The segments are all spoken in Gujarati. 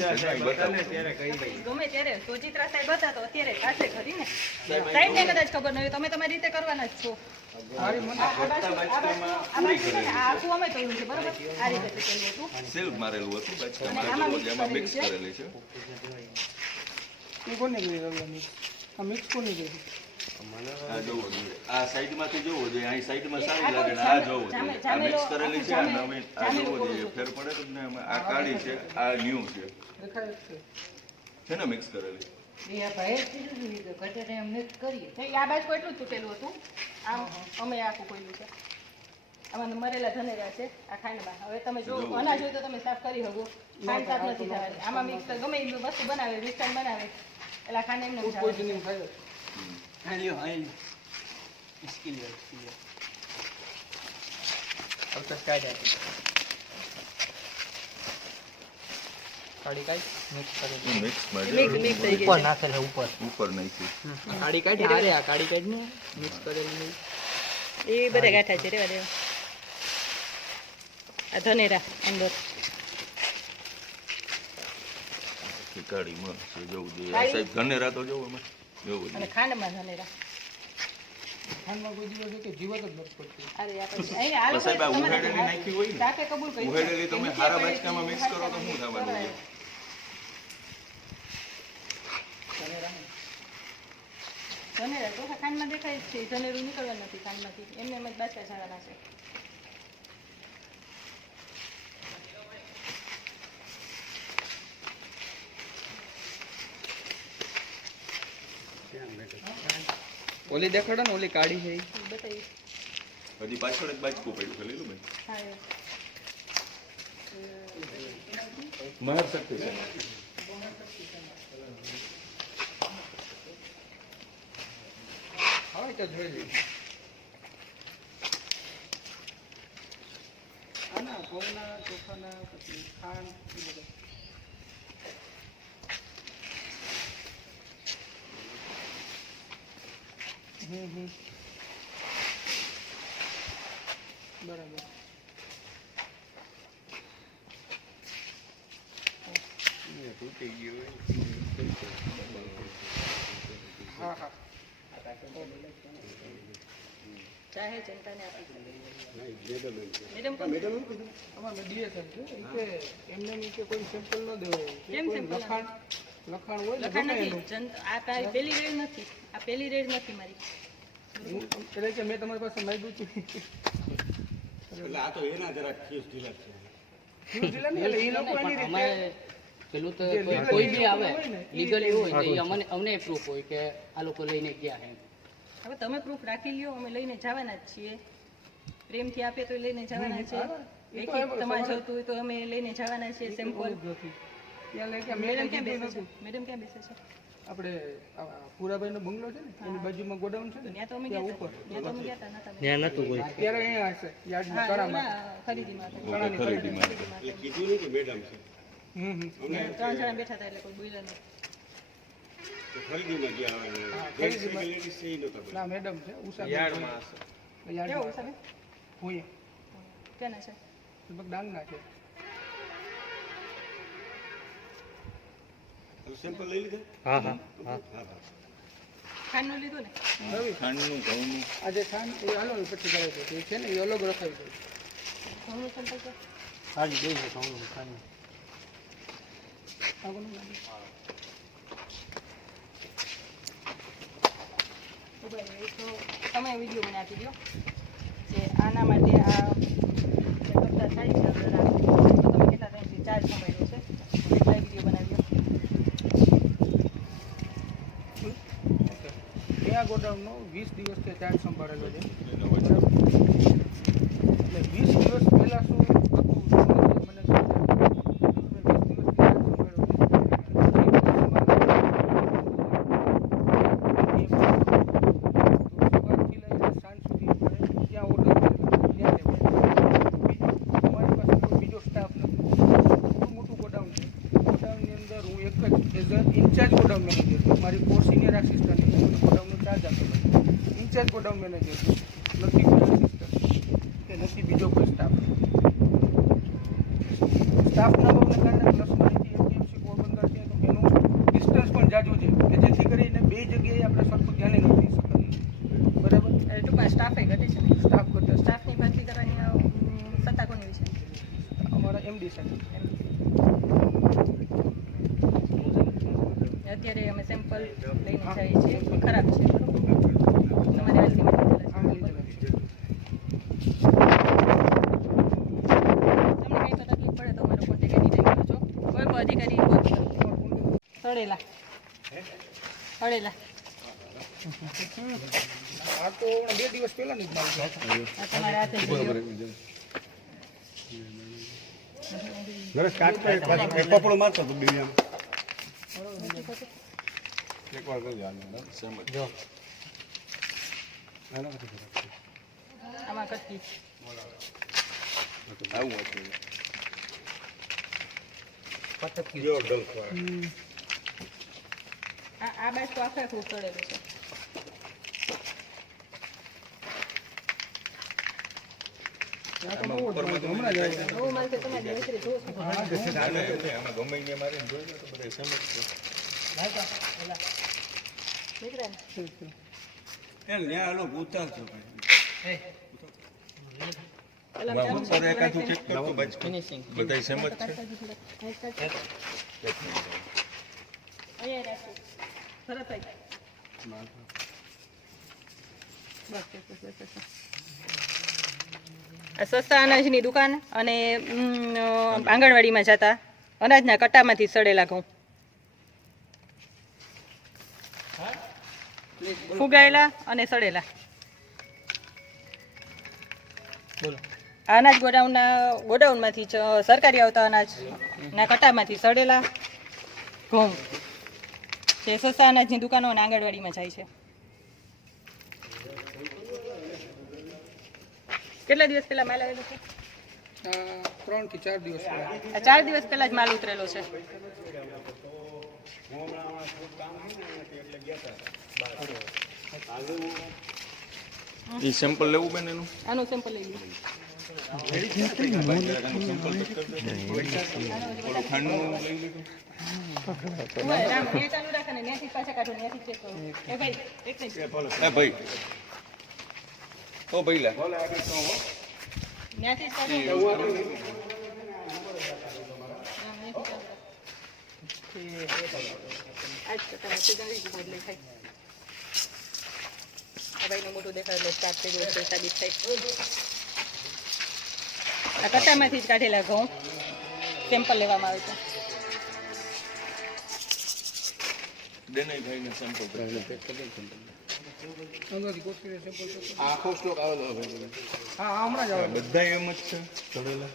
છે ને, અહીં બતાવો. ગમે ત્યારે સોજિત્રા સાહેબ હતા તો અત્યારે પાસે ખરી ને. સાહેબ ને કદાચ ખબર નહીં હોય તમે તમારી રીતે કરવાના જ છો. ને, મિક્સ કોને રવિ મિક્સ કોની કરી આ જોવો જોઈએ. આ સાઈડમાંથી જોવો જોઈએ. અહીં સાઈડમાં સારી લાગે ને આ જોવો જોઈએ. આ મિક્સ કરેલી છે આ નવીન આ જોવો જોઈએ. ફેર પડે તમને આ કાળી છે આ ન્યૂ છે. છે. છે ને મિક્સ કરેલી? આ બાજુ એટલું તૂટેલું હતું. આમ અમે આખું કોયલું છે. આમાં મરેલા ધનેરા છે આ ખાંડમાં. હવે તમે જો જો. અનાજ હોય તો તમે સાફ કરી શકો. ખાંડ સાફ નથી થવાની. આમાં મિક્સ ગમે એ વસ્તુ બનાવે મિક્સર બનાવે એટલે ખાંડ એમને ફૂડ પોઈઝનિંગ થાય કાઢી કાઢ મિક્સ કરી મિક્સમાં મિક્સ મિક્સ થઈ ઉપર નાખેલ છે ઉપર. ઉપર નાખી. કાઢી કાઢ હારે આ કાઢી કાઢ ને મિક્સ કરેલી એ બધા ગાંઠા છે રે દેવા. આ ધનેરા અંદર. મસ્ત છે જોવું જોઈએ. સાઈડ ધનેરા તો જોવો જોવું અને ખાંડમાં ધનેરા ખાંડમાં કોઈ દિવસ કે જીવત જ નથી પડતી. અરે આ પણ સાહેબ ઉહેડેલી નાખી હોય ને. કબૂલ કરી ઉહેડેલી તમે હારા બાજકામાં મિક્સ કરો તો શું થવાનું છે? ધનેરા તો ખાંડમાં દેખાય છે. ધનેરું નીકળવાનું નથી ખાંડમાંથી. એમને એમ જ બાચકા છાડવાના છે ઓલી દેખાડો ને ઓલી કાઢી છે ઈ. એ બતાવી હજી પાછળ એક બાજકું પડ્યું છે લીલું ભાઈ હા. મહર શક્તિ છે હવે તો જોઈ લઈએ આના ઘઉંના ચોખાના પછી ખાંડ એ બધું હમ હમ બરાબર હા હા. ચાહે જનતાને આપી મેડમ મેડમ અમારે DSL છે? એમને નીચે કોઈ સેમ્પલ ન દેવો. કેમ ન લખાણ હોય લખાણ નથી. આ તારી પેલી રેડ નથી. આ પેલી રેડ નથી મારી. એટલે કે મેં તમારી પાસે માંગ્યું છે. એટલે આ તો એના જરા કેસ ઢીલા છે. ફ્યુઝ લે એટલે ઈ લોકો એની રીતે પેલું તો કોઈ- બી આવે હોય ને, ઈ લીગલી હોય તો અમને અમને પ્રૂફ હોય કે આ લોકો લઈને ગયા એમ. હવે તમે પ્રૂફ રાખી લ્યો અમે લઈને જવાના જ છીએ. પ્રેમથી આપે તો લઈને જવાના છે. તમારે જોતું હોય તો અમે લઈને જવાના છીએ સેમ્પલ મેડમ કઈ બેસે છે? મેડમ ક્યાં બેસે છે? આપણે પુરાભાઈ નો બંગલો છે ને એની બાજુમાં ગોડાઉન છે ને ત્યાં તો અમે ગયા ઉપર. ત્યાં તો અમે ગયા હતા ત્યાં નતું કોઈ. ત્યારે અહીંયા હશે યાર્ડના હા, તળાવમાં ઓલા ખરીદીમાં હતા. ઓકે, ખરીદીમાં ખરીદીમાં એટલે કીધું નહીં કે મેડમ છે. હમ હમ. ત્રણ જણા બેઠા હતા એટલે કોઈ બોલ્યા નહીં તો ખરીદીમાં ગયા આવે જેન્ટ્સ કે લેડીઝ નતા ના મેડમ છે ઉષા યાર્ડમાં હશે. કેવું યાર્ડમાં સાહેબ હોય ક્યાંના છે? લગભગ ડાંગના છે. સેમ્પલ લઈ લીધા? હા હા હા. હા હા ખાંડનું લીધું ને? ખાંડનું ઘઉંનું. આજે ખાંડ એ હાલો પછી કરે છે એ છે ને એ અલગ રખાવી દે ઘઉંનું સેમ્પલ છે દઈ ઘઉંનું તમે વીડિયો મને આપી દો જે આના માટે આ થાય છે અંદર આ, તો તમે કેટલા ટાઈમથી ચાર્જ સંભાળ્યો છે એટલા વીડિયો બનાવી દો મેં આ ગોડાઉનનો વીસ દિવસથી ચાર્જ સંભાળેલો છે? એટલે વીસ દિવસ પહેલાં શું ગોડાઉન અંદર હું એક જ as a in-charge godown manager મારી ફોર સિનિયર આસિસ્ટન્ટ મને ગોડાઉનનો ચાર્જ આપેલો છે ઇન્ચાર્જ ગોડાઉન મેનેજર છું નથી કોઈ આસિસ્ટન્ટ કે નથી બીજો કોઈ સ્ટાફ સ્ટાફ ના હોવાને કારણે પ્લસ માહિતી એપીએમસી કોડ અત્યારે અમે સેમ્પલ લઈને જઈએ છીએ ખરાબ છે બરોબર તમારે હાલની આમ તમને લઈ જવાય. કંઈ તો તકલીફ પડે તો અમારો કોન્ટેક્ટ એની ટાઈમ કરજો કોઈ પણ અધિકારી કોઈ પણ સડેલા અડેલા આ તો હમણાં બે દિવસ જ છે આ તમારે હાથે જ. નરેશ કાટ પર એક પપડો મારતો તો બીજા એક વાર કરજો આને. જો આના નથી ખબર. આમાં કટકી આવું હતું જો ડલકો આવે. આ આ બાજુ તો આખે ખૂબ ચડેલું છે. જ બધા સેમ. પેલા. છે. તરત બસ આ સસ્તા અનાજની દુકાન અને આંગણવાડીમાં જતા. અનાજના કટ્ટામાંથી સડેલા ઘઉં. ફુગાયેલા અને સડેલા. અનાજ ગોડાઉનના ગોડાઉનમાંથી જ સરકારી આવતા અનાજના કટ્ટામાંથી સડેલા ઘઉં. તે સસ્તા અનાજની દુકાનો અને આંગણવાડીમાં જાય છે. કેટલા દિવસ પહેલા માલ આવેલો છે? ત્રણથી ચાર દિવસ પહેલા. ચાર દિવસ પહેલા જ માલ ઉતરેલો છે. એ સેમ્પલ લેવું બેન એનું? આનું સેમ્પલ લઈ લીધું ભાઈ ઓ ભાઈ લા મોટું દેખાય એટલે સ્ટાર્ટ થઈ ગયો છે સાબિત થાય આ કટામાંથી જ કાઢેલા ઘઉં. સેમ્પલ લેવામાં આવે છે. આખો સ્ટોક આવેલો હા હમણાં જ આવ્યો બધા એમ જ છે ચડેલા.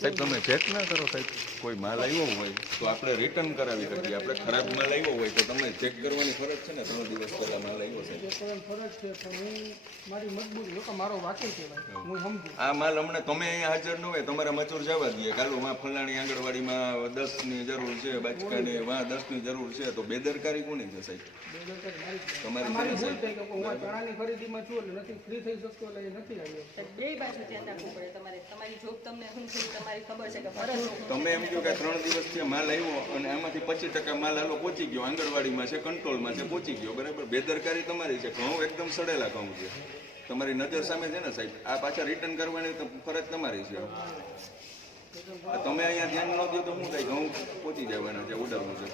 સાહેબ તમે ચેક ના કરો સાહેબ. કોઈ માલ આવ્યો હોય તો આપણે રિટર્ન કરાવી શકીએ. આપણે ખરાબ માલ આવ્યો હોય તો તમને ચેક કરવાની ફરજ છે ને? ત્રણ દિવસ પહેલા માલ આવ્યો છે. ફરજ છે મારી મજબૂરી જો મારો વાકેફ છે હું. સમજુ. આ માલ હમણાં તમે અહીંયા હાજર ન હોય તમારા મજૂર જવા દઈએ. કાલુ માં ફલાણી આંગણવાડીમાં દસની જરૂર છે બાચકાને વાં દસની જરૂર છે તો બેદરકારી કોની છે સાહેબ? તમારી મારી છે. ને ભૂલ સાહેબ થઈ કે હું ખરીદીમાં છું એટલે નથી ફ્રી થઈ શકતો એટલે નથી આવ્યો. બે બાજુ ધ્યાન રાખવું પડે તમારે. તમારી જોબ તમને શું છે તમારી ખબર છે કે ફરજ તમે એમ કહો કે ત્રણ દિવસથી માલ આવ્યો અને આમાંથી પચીસ ટકા માલ હાલો પહોંચી ગયો. આંગણવાડીમાં છે, કંટ્રોલમાં છે, પહોંચી ગયો. બરાબર? બેદરકારી તમારી છે, ઘઉં એકદમ સડેલા ઘઉં છે. તમારી નજર સામે છે ને સાહેબ? આ પાછા રિટર્ન કરવાની તો ફરજ તમારી છે. તમે અહીંયા ધ્યાન ન દો તો શું થાય ઘઉં પહોંચી જવાના છે ઉડાવવું છે.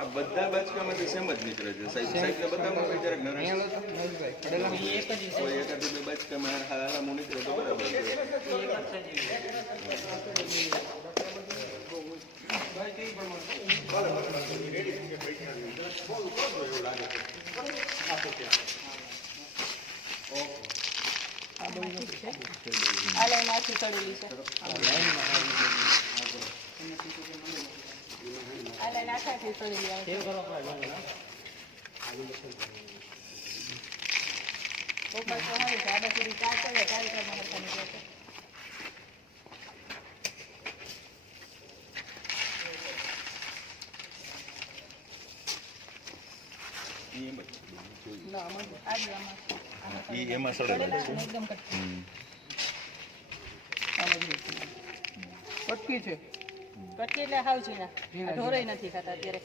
આ બધા બાચકામાંથી સેમ જ નીકળે છે. સાહેબ સાહેબને બતાવો કોઈ જરાક નરેશ. કોઈ એકાદી બે બાચકામાં હાલામું નીકળે તો બરાબર છે. આ લાઈન આખી ચડેલી છે. એમાં કટકા. કટકી છે. કટકી એટલે હાવ ઝીણા ઢોરાઈ નથી ખાતા અત્યારે.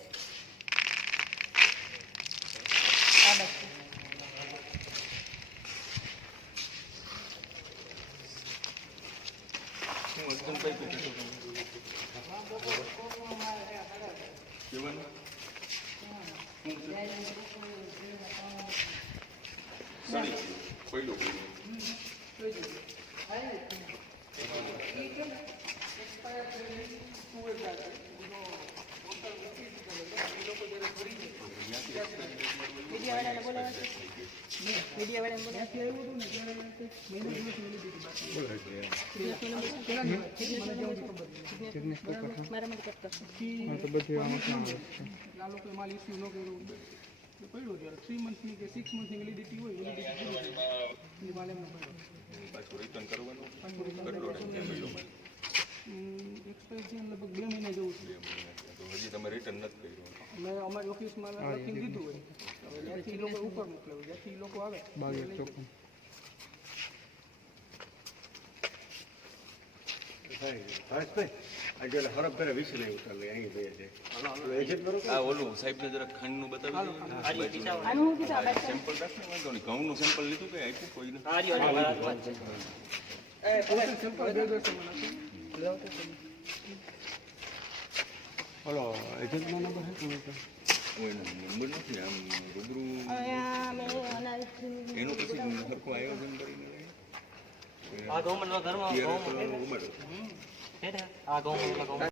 આ હું અર્જુનભાઈ કહું છું. કેવાનું? શું છે? સળી છે. પહેલું પહેલું. મીડિયાવાળાને બોલાવો છો? મીડિયાવાળાને બોલાવો છો? મારા માટે કટ કરશો. આ લોકોએ માલ ઇસ્યુ ન કર્યું એ પડ્યો ત્યારે થ્રી મંથની કે સિક્સ મંથની વેલિડિટી હોય વેલિડિટી માલ પાછું રિટર્ન કરવાનું એક્સપાયર લગભગ બે મહિના જેવું છે. તો હજી તમે રિટર્ન નથી કર્યું મેં અમારી ઓફિસમાં લખીને દીધું હોય. જ્યાંથી લોકો ઉપર જ્યાંથી લોકો આવે. હું કીધું સેમ્પલ વાંધો નહીં. ઘઉંનું સેમ્પલ લીધું કે આપ્યું કોઈને ઓલો એજન્ટનો નંબર? હું એનો નંબર નથી આમ રૂબરૂ એનું પછી સરખું આયોજન કરીને. આ ગૌમંડળ ઘરમાં ઉમેરો. આ ગૌમંડળ